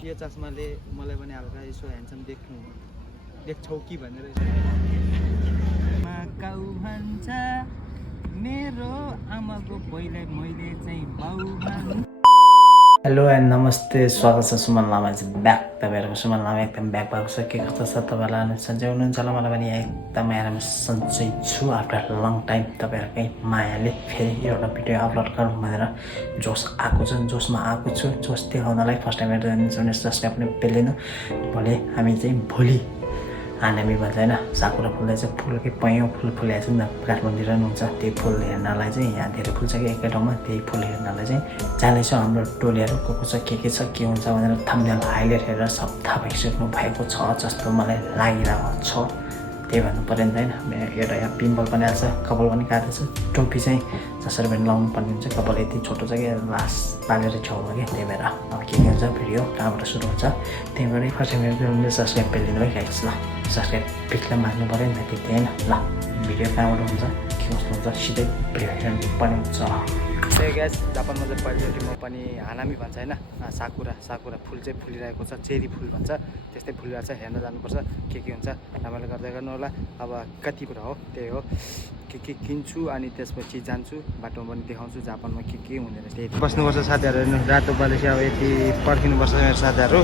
यो चस्माले मलाई पनि हल्का यसो ह्यान्डसम देख्छौ कि भनेर काउ भन्छ मेरो आमाको पहिला मैले चाहिँ बाउ भन्छ। हेलो एन्ड नमस्ते, स्वागत छ सुमन लामा चाहिँ ब्याक। तपाईँहरूको सुमन लामा एकदम ब्याक भएको छ। के कस्तो छ तपाईँहरूलाई सन्चै हुनुहुन्छ होला? मलाई पनि एकदमै आराम सन्चै छु। आफ्टर लङ टाइम तपाईँहरूकै मायाले फेरि एउटा भिडियो अपलोड गरौँ भनेर जोस आएको छ, जोसमा आएको छु। जोस देखाउनलाई फर्स्ट टाइम हेर्दा सब्सक्राइब पनि पेलिनु। भोलि हामी चाहिँ भोलि हामी भन्छ होइन साकुरा फुल्दै चाहिँ फुलकै पैयौँ फुल फुलेको छ नि त, काठमाडौँ हुन्छ। त्यही फुल हेर्नलाई चाहिँ यहाँ धेरै फुल छ कि एकै ठाउँमा, त्यही फुल हेर्नलाई चाहिँ जाँदैछौँ। हाम्रो टोलीहरू को छ के छ के हुन्छ भनेर थम्बनेल हाइलाइट हेरेर सब थाहा भइसक्नु भएको छ जस्तो मलाई लागिरहेको छ। त्यही भन्नु पऱ्यो नि त होइन। एउटा यहाँ पिम्पल पनि आएको छ, कपाल पनि काटेको छ। टोपी चाहिँ जसरी पनि लाउनु पर्ने हुन्छ, कपाल यति छोटो छ कि लास पालेर छेउमा कि, त्यही भएर अब के हुन्छ भिडियो कहाँबाट सुरु हुन्छ त्यही भएर फर्स्ट टाइम सब्सक्राइब पेलिनु है गाइस। ल सब्सक्राइब पिक्ला माग्नु पऱ्यो नि त, त्यति होइन। ल भिडियो कहाँबाट हुन्छ के कस्तो हुन्छ सिधै भिडियो हेर्नु पर्ने हुन्छ। त्यही ग्यास जापानमा चाहिँ पहिलोचोटि म पनि हानामी भन्छ होइन, साकुरा फुल चाहिँ फुलिरहेको छ, चेरी फुल भन्छ, त्यस्तै फुलिरहेको छ। हेर्न जानुपर्छ के हुन्छ तपाईँले गर्दै गर्नु होला। अब कति कुरा हो त्यही हो, के किन्छु अनि त्यसपछि जान्छु, बाटोमा पनि देखाउँछु जापानमा के हुँदैन त्यही। बस्नुपर्छ साथीहरू, हेर्नु रातो बालेसी अब यति पर्खिनुपर्छ मेरो साथीहरू।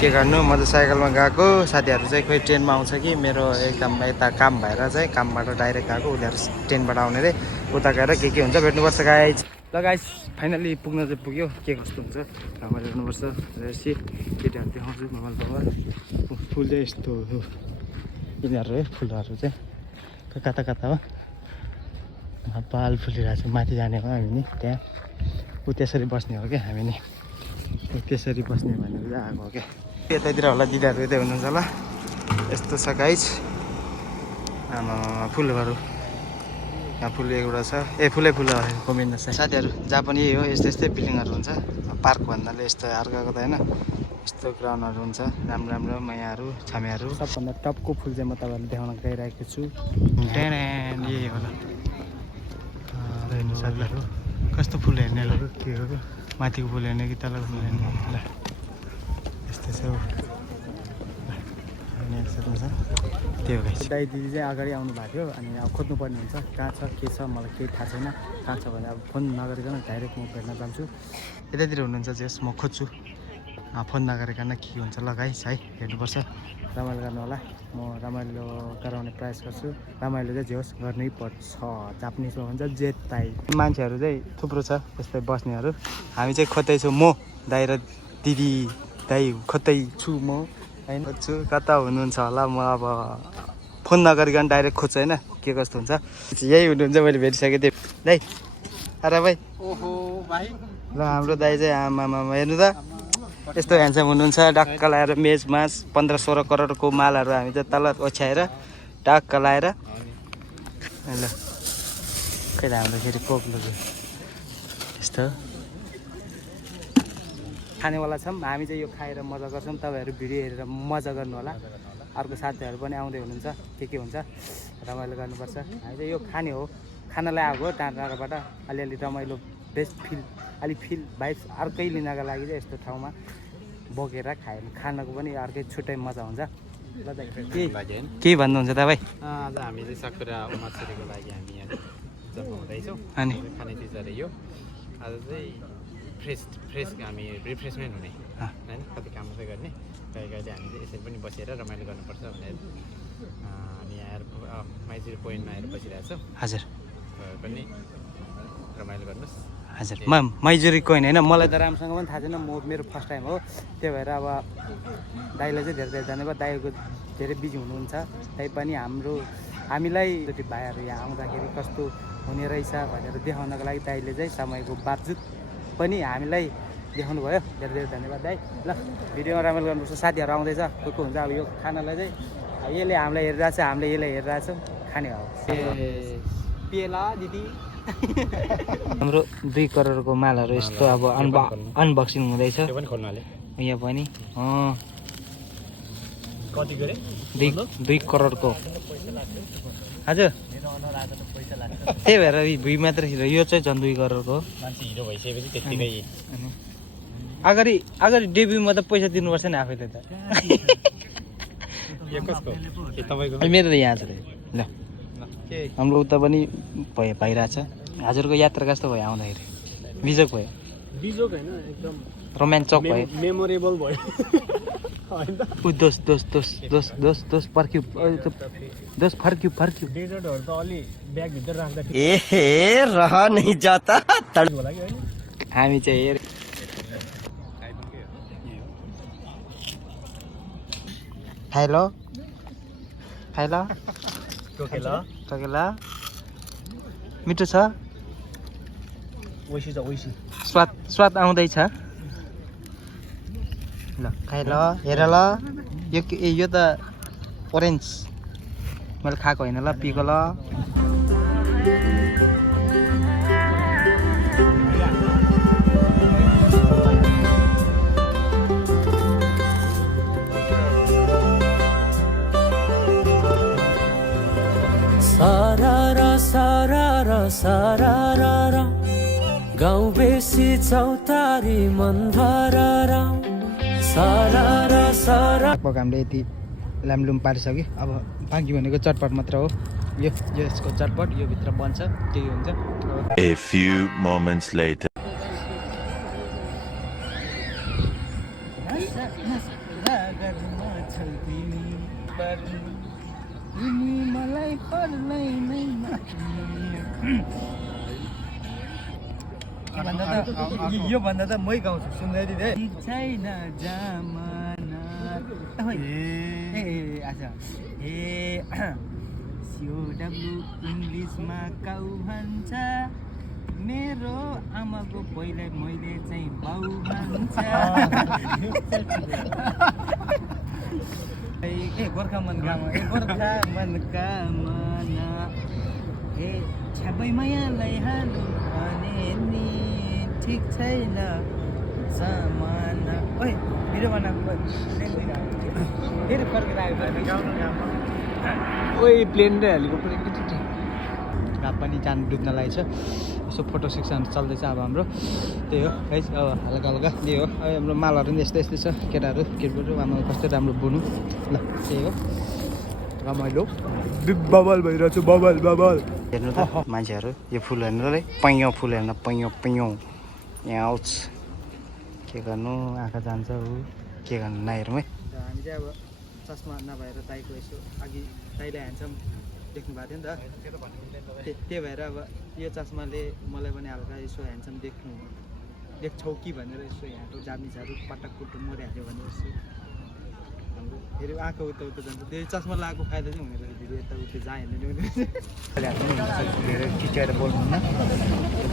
के गर्नु, म त साइकलमा गएको, साथीहरू चाहिँ खोइ ट्रेनमा आउँछ कि मेरो एकदम यता काम भएर चाहिँ कामबाट डाइरेक्ट गएको, उनीहरू ट्रेनबाट आउने रे। उता गएर के हुन्छ भेट्नुपर्छ गाइस। ल गाइस फाइनली पुग्न चाहिँ पुग्यो, के कस्तो हुन्छ रमाइलो गर्नुपर्छ। रेसी केटीहरू देखाउँछु मोबाइल फुल चाहिँ यस्तो हो यिनीहरू है, फुलहरू चाहिँ कता कता हो पाल फुलिरहेको छ। माथि जाने हो हामी नि, त्यहाँ ऊ त्यसरी बस्ने हो क्या हामी नि, ऊ त्यसरी बस्ने भनेर चाहिँ आएको हो क्या। यतातिर होला दिदाहरू यतै हुनुहुन्छ होला। यस्तो छ गाइस, आमा फुलहरू यहाँ फुल एउटा छ, फुलै कमिँदो छ साथीहरू। जहाँ पनि यही हो, यस्तै बिल्डिङहरू हुन्छ। पार्क भन्नाले यस्तो अर्काको त होइन, यस्तो ग्राउन्डहरू हुन्छ राम्रो राम्रो मैयाहरू छामेहरू। सबभन्दा टपको फुल चाहिँ म तपाईँहरूलाई देखाउन गइरहेको छु। यही होला हेर्नु साथीहरू, कस्तो फुल हेर्ने ल के हो, माथिको फुल हेर्ने कि तलको फुल हेर्ने। ल यस्तै छ त्यही हो गाइस। दाइ दिदी चाहिँ अगाडि आउनु भएको थियो, अनि अब खोज्नुपर्ने हुन्छ कहाँ छ के छ, मलाई केही थाहा छैन। कहाँ छ भने अब फोन नगरिकन डाइरेक्ट म भेट्न जान्छु। यतातिर हुनुहुन्छ जस म खोज्छु, फोन नगरिकन के हुन्छ। ल गाइस है हेर्नुपर्छ, रमाइलो गर्नु होला। म रमाइलो गराउने प्रयास गर्छु, रमाइलो चाहिँ जे होस् गर्नै पर्छ। जापानिजमा भन्छ जेट ताई। मान्छेहरू चाहिँ थुप्रो छ यस्तै बस्नेहरू। हामी चाहिँ खोज्दैछौँ, म दाइ र दिदी। दाइ खोज्दैछु म होइन, खोज्छु कता हुनुहुन्छ होला। म अब फोन नगरिकन डाइरेक्ट खोज्छु होइन, के कस्तो हुन्छ। यही हुनुहुन्छ, मैले भेटिसकेँ त्यो दाइ। अरे भाइ, ओहो भाइ। ल हाम्रो दाइ चाहिँ आमामा हेर्नु त यस्तो ह्यान्डसम हुनुहुन्छ, डक्क लाएर मेजमा 15-16 करोडको मालहरू हामी चाहिँ तल ओछ्याएर डक्क लाएर। ल खै त हाम्रो फेरि कोक्लो यस्तो खानेवाला छौँ हामी चाहिँ, यो खाएर मजा गर्छौँ। तपाईँहरू भिडियो हेरेर मजा गर्नु होला। अर्को साथीहरू पनि आउँदै हुनुहुन्छ, के हुन्छ रमाइलो गर्नुपर्छ। हामी चाहिँ यो खाने हो, खानालाई आएको हो टाढा टाढाबाट, अलिअलि रमाइलो बेस्ट फिल भाइब्स अर्कै लिनको लागि चाहिँ यस्तो ठाउँमा बोकेर खानको पनि अर्कै छुट्टै मजा हुन्छ। ल त के भन्नुहुन्छ तपाईँ? आज हामी चाहिँ साकुरा उमासुरीको लागि हामी यहाँ जम्मा हुँदैछौँ अनि खाने चिजहरू यो। आज चाहिँ फ्रेस हामी रिफ्रेसमेन्ट हुने होइन, कति काम चाहिँ गर्ने, कहिले हामी चाहिँ यसरी पनि बसेर रमाइलो गर्नुपर्छ भनेर हामी यहाँ आएर माइजरी पोइन्टमा आएर बसिरहेको छौँ। हजुर पनि रमाइलो गर्नुहोस्। हजुर माइजोरी कोइन होइन, मलाई त राम्रोसँग पनि थाहा छैन, मेरो फर्स्ट टाइम हो। त्यही भएर अब दाइलाई चाहिँ धेरै धन्यवाद। दाइको धेरै बिजी हुनुहुन्छ, दाइ पनि हामीलाई जति भाइहरू यहाँ आउँदाखेरि कस्तो हुने रहेछ भनेर देखाउनको लागि दाइले चाहिँ समयको बावजुद पनि हामीलाई देखाउनु भयो। धेरै धेरै धन्यवाद दाइ। ल भिडियोमा रमाइलो गर्नुपर्छ। साथीहरू आउँदैछ, को हुन्छ अब यो खानालाई चाहिँ यसले हामीलाई हेरिरहेको छ, हामीले यसलाई हेरिरहेको छौँ, खाने हो। पेला दिदी हाम्रो 2 करोडको मालहरू यस्तो अब अनबक्सिङ हुँदैछ। त्यो पनि खोल्नाले यहाँ पनि कति गरे 2 करोडको हजुर। त्यही भएर भुइँ मात्र यो चाहिँ झन् 2 करोडको। मान्छे हिरो भइसकेपछि त्यत्तिकै अगाडि अगाडि डेब्युमा त पैसा दिनुपर्छ नि आफैले त यो कसको ए तपाईँको मेरो त यहाँ छ रे ल के हाम्रो उता पनि भइरहेछ हजुरको यात्रा कस्तो भयो आउँदाखेरि बिजोक भयो बिजोक होइन एकदम रोमान्चक भयो मेमोरेबल भयो होइन ऊ दोस दोस दोस दोस दोस दोस पर्क्यु दोस फर्क्यु फर्क्यु डेजर्टहरू त अलि ब्यागभित्र राख्दा ए रह नहीं जाता होला कि होइन हामी चाहिँ हेर खाइलो खाइलो टोकेला मिठो छ ओइसी छ ओइसी स्वाद आउँदैछ ल खाइ ल हेर ल यो त ओरेन्ज मैले खाएको होइन ल पिको ल सारा गाउँ बेसी चौतारी मन धरा सारा लगभग हामीले यति ल्यामलुम पारिसक्यो अब बाँकी भनेको चटपट मात्र हो यो यसको चटपट यो भित्र बन्छ केही हुन्छ A few moments later. यो भन्दा त मै गाउँछु सुन्दै दे छैन जमाना अच्छा सिओडब्लु इङ्ग्लिसमा काउ भन्छ मेरो आमाको पहिला मैले चाहिँ बाउ भन्छ ए गोर्खा मनका मना ए छ्यापै मायालाई हाल्नु भने नि ठिक छैन समाना ओइ भिडियो बनाएको फेरि फर्केर आयो ओइ प्लेन र हेलिकप्टर एकैचोटि रात पनि जान डुब्न लागेको छ यसो फोटो सेक्सन चल्दैछ अब हाम्रो त्यही हो है अब हल्का हल्का त्यही हो अब हाम्रो मालहरू पनि यस्तै यस्तै छ केटाहरू केटहरू आमा कस्तो राम्रो बुनु ल त्यही हो रमाइलो बबल भइरहेको छु बबल हेर्नु त मान्छेहरू यो फुल हेर्नु रे पैँ फुल हेर्न पैँ यहाँ आउँछ के गर्नु आँखा जान्छ ऊ के गर्नु नहेरौँ है हामी चाहिँ अब चस्मा नभएर दाइको यसो अघि दाइले ह्यान्डसम देख्नु भएको थियो नि त त्यही भएर अब यो चस्माले मलाई पनि हल्का यसो ह्यान्डसम देख्छौ कि भनेर यसो यहाँको जामिजहरू पटक कुटु मरिहाल्यो भनेर यसो हाम्रो फेरि आँखा उता उता जान्छ त्यो चस्मा लगाएको फाइदा चाहिँ हुने रहेछ भिडियो यताउति जहाँ हेर्ने धेरै टिचर बोल्नुहुन्न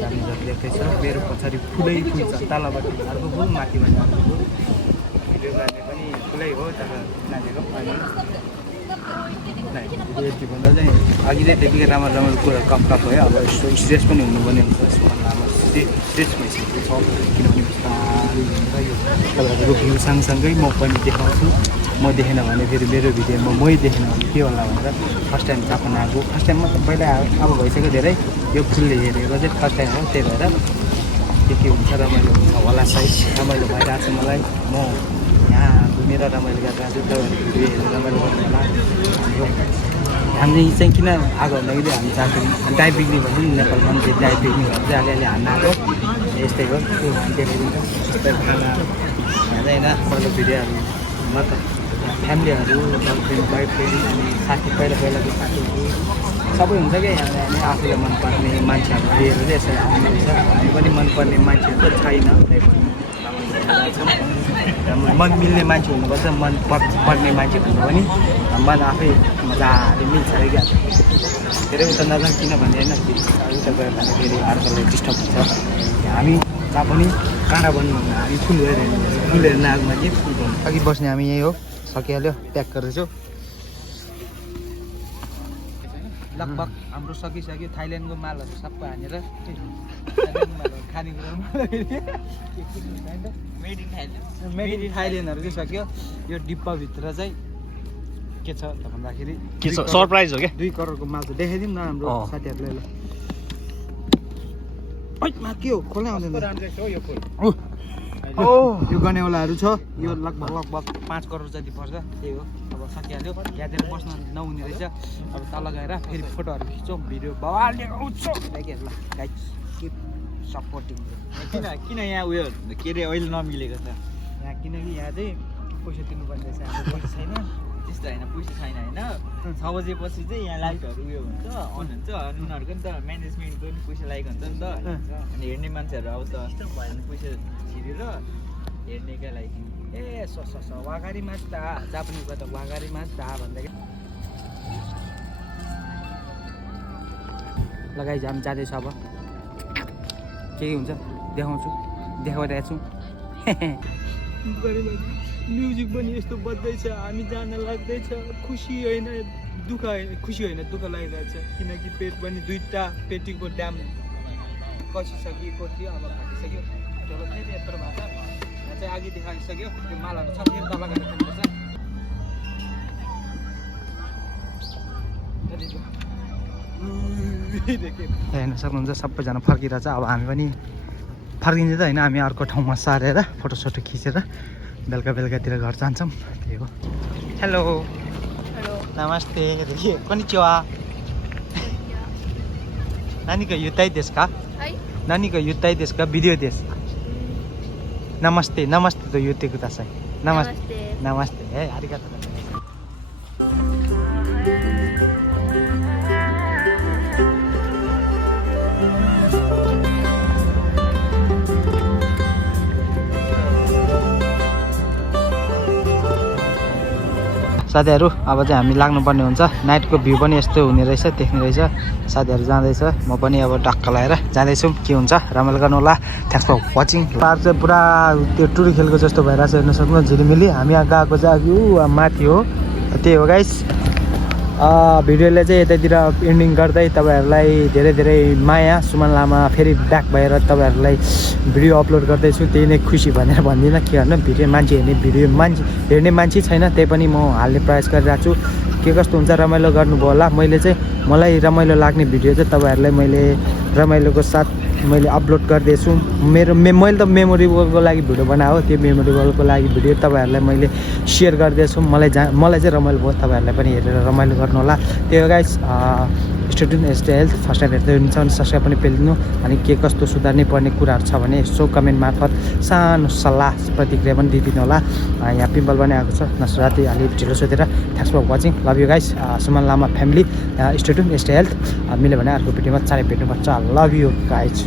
जामिजहरू देख्दैछ मेरो पछाडि फुलै फुल छ तलबाट अर्को फुल माथि भने अर्को फुल भिडियो गर्ने पनि फुलै हो तर नानीको यति भन्दा चाहिँ अघि नै त्यतिकै राम्रो राम्रो कुरा कप भयो अब यस्तो स्ट्रेस पनि हुनुपर्ने हुन्छ लामो स्ट्रेस भइसकेको छ किनभने बिस्तारै हुन्छ यो तपाईँहरूको भ्यू सँगसँगै म पनि देखाउँछु म देखेन भने फेरि मेरो भिडियोमा मै देखेन भने के होला भनेर फर्स्ट टाइम जापान आएको फर्स्ट टाइम मतलब पहिला अब भइसक्यो धेरै यो फुलले हेरेको चाहिँ फर्स्ट टाइम हो त्यही भएर के हुन्छ रमाइलो हुन्छ होला साइज रमाइलो भइरहेको छ मलाई म यहाँ घुमेर रमाइलो गरिरहेको छु तपाईँहरूको भिडियो हेरेर रमाइलो गर्नु होला हामी चाहिँ किन आएको भन्दाखेरि हामी जान्छौँ डाइ पिक्निक भन्छ नि नेपालमा पनि डाइ पिक्निकहरू चाहिँ अलिअलि हान्न आएको यस्तै हो त्यो देखाइदिन्छ यस्तै खाना खाँदैन पहिलो भिडियोहरू मतलब फ्यामिलीहरू गर्लफ्रेन्ड बोयफ्रेन्ड अनि साथी पहिलाको साथीहरू सबै हुन्छ क्या यहाँ हामी आफूलाई मनपर्ने मान्छेहरू हेरेर यसरी आउनुहुन्छ हामी पनि मनपर्ने मान्छेहरू त छैन मन मिल्ने मान्छे हुनुपर्छ मन पर्ने मान्छे भन्दा पनि मन आफै मजाले मिल्छ अरे क्या धेरै उता नजाउँ किनभने होइन उता गयो भने फेरि अर्कोलाई डिस्टर्ब हुन्छ हामी जहाँ पनि काँडा बन्नु भन्दा हामी फुल हेऱ्यो फुल हेर्न आएको मान्छे फुल भन्नु अघि बस्ने हामी यही हो सकिहाल्यो प्याक गर्दैछु लगभग हाम्रो सकिसक्यो थाइल्यान्डको मालहरू सबै हानेर खानेकुरा मेड इन थाइल्यान्डहरू चाहिँ सक्यो यो डिब्बाभित्र चाहिँ के छ त भन्दाखेरि के सरप्राइज हो क्या 2 करोडको माल त देखाइदिउँ न हाम्रो साथीहरूलाई ल के हो खोला आउँदैन यो गनेवालाहरू छ यो लगभग 5 करोड जति पर्छ त्यही हो अब सकिहाल्यो यहाँतिर बस्न नहुने रहेछ अब तल गएर फेरि फोटोहरू खिच्छौँ भिडियो बवालले आउँछ लाइक ल गाइस किप सपोर्टिङ किन यहाँ उयो के अरे अहिले नमिलेको छ यहाँ किनकि यहाँ चाहिँ पैसा तिर्नुपर्ने रहेछ हाम्रो पैसा छैन त्यस्तो होइन पैसा छैन होइन 6 बजेपछि चाहिँ यहाँ लाइटहरू उयो हुन्छ अन हुन्छ उनीहरूको नि त म्यानेजमेन्टको नि पैसा लागेको हुन्छ नि त अनि हेर्ने मान्छेहरू आउँछ अनि पैसा छिरेर हेर्नेकै लागि ए वागारी माछ दा जापानिजबाट वागारी माछ दा भन्दाखेरि लगाइ हामी जाँदैछ अब के हुन्छ देखाउँछु देखाइरहेको छु म्युजिक पनि यस्तो बज्दैछ हामी जान लाग्दैछ खुसी होइन दुःख खुसी होइन दुःख लागिरहेछ किनकि पेट पनि 2टा पेटीको ड्याम कसिसकिएको थियो अब फाटिसक्यो चलो फेरि यत्रो भएको छ यहाँ चाहिँ अघि देखाइसक्यो त्यो मालहरू छ फेरि तल गएर खानुपर्छ हेर्न सक्नुहुन्छ सबैजना फर्किरहेछ अब हामी पनि फर्किन्छ त होइन हामी अर्को ठाउँमा सारेर फोटोसोटो खिचेर बेलुकातिर घर जान्छौँ त्यही हो हेलो नमस्ते कोनिचिवा नानीको युद्धै देश का नानीको युद्धै देश का भिडियो देश नमस्ते नमस्ते त युद्धे कुदासाई नमस्ते नमस्ते है आरिगातो साथीहरू अब चाहिँ हामी लाग्नुपर्ने हुन्छ नाइटको भ्यू पनि यस्तो हुने रहेछ देख्ने रहेछ साथीहरू जाँदैछ म पनि अब टक्क लगाएर जाँदैछु के हुन्छ रमाइलो गर्नु होला थ्याङ्क्स फर वाचिङ पार्क चाहिँ पुरा त्यो टुरी खेलको जस्तो भइरहेछ हेर्न सक्नु झिलिमिली हामी यहाँ गएको चाहिँ माथि हो त्यही हो गाइस भिडियोले चाहिँ यतातिर एन्डिङ गर्दै तपाईँहरूलाई धेरै धेरै माया सुमन लामा फेरि ब्याक भएर तपाईँहरूलाई भिडियो अपलोड गर्दैछु त्यही नै खुसी भनेर भन्दिनँ के गर्नु भिडियो मान्छे हेर्ने मान्छे छैन त्यही पनि म हाल्ने प्रयास गरिरहेको छु के कस्तो हुन्छ रमाइलो गर्नुभयो होला मैले चाहिँ मलाई रमाइलो लाग्ने भिडियो चाहिँ तपाईँहरूलाई मैले रमाइलोको साथ मैले अपलोड गर्दैछु मैले त मेमोरेबलको लागि भिडियो बनाएको त्यो मेमोरेबलको लागि भिडियो तपाईँहरूलाई मैले सेयर गर्दैछु मलाई चाहिँ रमाइलो भयो तपाईँहरूलाई पनि हेरेर रमाइलो गर्नु होला त्यो guys student stay health first time हेर्दै हुनुहुन्छ भने सब्सक्राइब पनि पेलिदिनु अनि के कस्तो सुधार्नै पर्ने कुराहरू छ भने यसो कमेन्ट मार्फत सानो सल्लाह प्रतिक्रिया पनि दिइदिनु होला यहाँ पिम्पल पनि आएको छ राति अलिक ढिलो सोधेर thanks for watching love you guys Suman Lama family student stay health मिल्यो भने अर्को भिडियोमा चाँडै भेट्नुपर्छ लभ यु गाइस